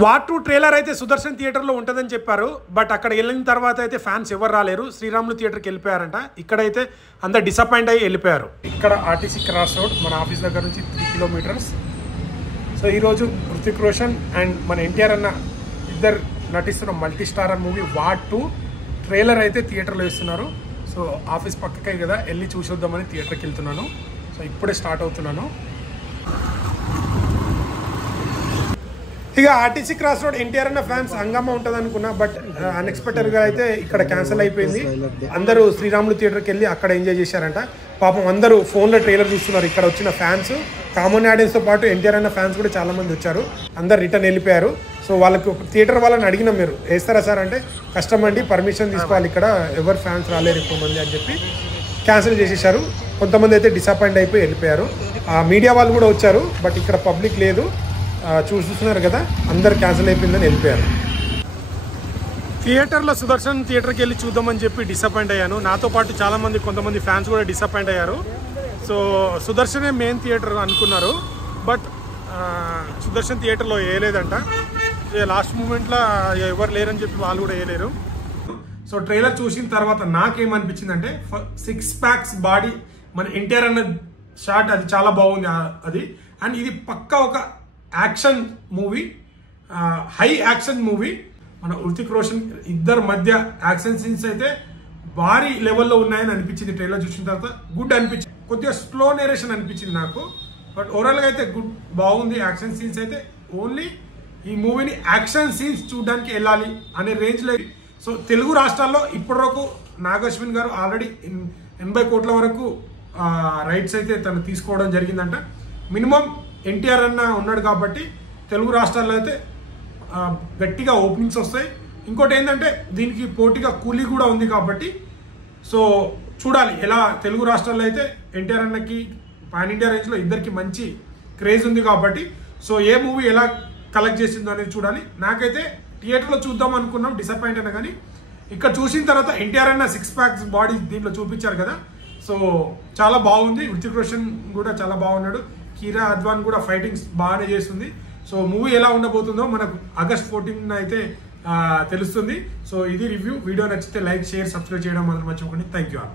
War 2 trailer అయితే సుదర్శన్ థియేటర్లో ఉంటుందని చెప్పారు. బట్ అక్కడ వెళ్ళిన తర్వాత అయితే ఫ్యాన్స్ ఎవరు రాలేరు. శ్రీరాములు థియేటర్కి వెళ్ళిపోయారంట. ఇక్కడైతే అందరు డిసప్పాయింట్ అయ్యి వెళ్ళిపోయారు. ఇక్కడ ఆర్టీసీ క్రాస్ రోడ్ మన ఆఫీస్ దగ్గర నుంచి 3 కిలోమీటర్స్. సో ఈరోజు హృతిక్ రోషన్ అండ్ మన ఎన్టీఆర్ అన్న ఇద్దరు నటిస్తున్న multi starrer movie war 2 trailer అయితే థియేటర్లో ఇస్తున్నారు. సో ఆఫీస్ పక్కకే కదా, వెళ్ళి చూసొద్దామని థియేటర్కి వెళ్తున్నాను. సో ఇప్పుడే స్టార్ట్ అవుతున్నాను. ఇక ఆర్టీసీ క్రాస్ రోడ్ ఎన్టీఆర్ అన్న ఫ్యాన్స్ హంగామా ఉంటుంది అనుకున్నా. బట్ అన్ఎక్స్పెక్టెడ్గా అయితే ఇక్కడ క్యాన్సిల్ అయిపోయింది. అందరూ శ్రీరాములు థియేటర్కి వెళ్ళి అక్కడ ఎంజాయ్ చేశారంట. పాపం అందరూ ఫోన్లో ట్రైలర్ చూస్తున్నారు. ఇక్కడ వచ్చిన ఫ్యాన్స్ కామన్ ఆడియన్స్తో పాటు ఎన్టీఆర్ అన్న ఫ్యాన్స్ కూడా చాలామంది వచ్చారు. అందరు రిటర్న్ వెళ్ళిపోయారు. సో వాళ్ళకి థియేటర్ వాళ్ళని అడిగినాం, మీరు వేస్తారా సార్ అంటే కష్టం అండి, పర్మిషన్ తీసుకోవాలి, ఇక్కడ ఎవరు ఫ్యాన్స్ రాలేరు ఎక్కువ మంది అని చెప్పి క్యాన్సిల్ చేసేసారు. కొంతమంది అయితే డిసప్పాయింట్ అయిపోయి వెళ్ళిపోయారు. మీడియా వాళ్ళు కూడా వచ్చారు. బట్ ఇక్కడ పబ్లిక్ లేదు, చూస్తున్నారు కదా, అందరు క్యాన్సిల్ అయిపోయిందని వెళ్ళిపోయారు. థియేటర్లో సుదర్శన్ థియేటర్కి వెళ్ళి చూద్దామని చెప్పి డిసప్పాయింట్ అయ్యాను. నాతో పాటు చాలామంది కొంతమంది ఫ్యాన్స్ కూడా డిసప్పాయింట్ అయ్యారు. సో సుదర్శనే మెయిన్ థియేటర్ అనుకున్నారు. బట్ సుదర్శన్ థియేటర్లో వేయలేదంట. లాస్ట్ మూమెంట్లో ఎవరు లేరని చెప్పి వాళ్ళు కూడా వేయలేరు. సో ట్రైలర్ చూసిన తర్వాత నాకేమనిపించిందంటే 6 ప్యాక్స్ బాడీ మన ఎన్టీఆర్ అన్న షాట్ అది చాలా బాగుంది అది. అండ్ ఇది పక్కా ఒక action movie, high action movie. మన హృతిక్ రోషన్ ఇద్దరు మధ్య యాక్షన్ సీన్స్ అయితే భారీ లెవెల్లో ఉన్నాయని అనిపించింది. ట్రైలర్ చూసిన తర్వాత గుడ్ అనిపించింది. కొద్దిగా స్లో నేరేషన్ అనిపించింది నాకు. బట్ ఓవరాల్గా అయితే గుడ్, బాగుంది. యాక్షన్ సీన్స్ అయితే ఓన్లీ ఈ మూవీని యాక్షన్ సీన్స్ చూడడానికి వెళ్ళాలి అనే రేంజ్లో. సో తెలుగు రాష్ట్రాల్లో ఇప్పటివరకు నాగశ్విన్ గారు ఆల్రెడీ 80 కోట్ల వరకు రైట్స్ అయితే తను తీసుకోవడం జరిగిందంట. మినిమం ఎన్టీఆర్ అన్న ఉన్నాడు కాబట్టి తెలుగు రాష్ట్రాల్లో అయితే గట్టిగా ఓపెనింగ్స్ వస్తాయి. ఇంకోటి ఏంటంటే దీనికి పోటీగా కూలీ కూడా ఉంది కాబట్టి సో చూడాలి ఎలా. తెలుగు రాష్ట్రాల్లో అయితే ఎన్టీఆర్ అన్నకి పాన్ ఇండియా రేంజ్లో ఇద్దరికి మంచి క్రేజ్ ఉంది కాబట్టి సో ఏ మూవీ ఎలా కలెక్ట్ చేసిందో అనేది చూడాలి. నాకైతే థియేటర్లో చూద్దాం అనుకున్నాం, డిసప్పాయింట్ అయినా. కానీ ఇక్కడ చూసిన తర్వాత ఎన్టీఆర్ అన్న 6 ప్యాక్స్ బాడీ దీంట్లో చూపించారు కదా, సో చాలా బాగుంది. హృతిక్ రోషన్ కూడా చాలా బాగున్నాడు. కీరా అద్వాన్ కూడా ఫైటింగ్స్ బాగానే చేస్తుంది. సో మూవీ ఎలా ఉండబోతుందో మనకు ఆగస్ట్ 14 అయితే తెలుస్తుంది. సో ఇది రివ్యూ. వీడియో నచ్చితే లైక్, షేర్, సబ్స్క్రైబ్ చేయడం మాత్రం మర్చిపోకండి. Thank you all.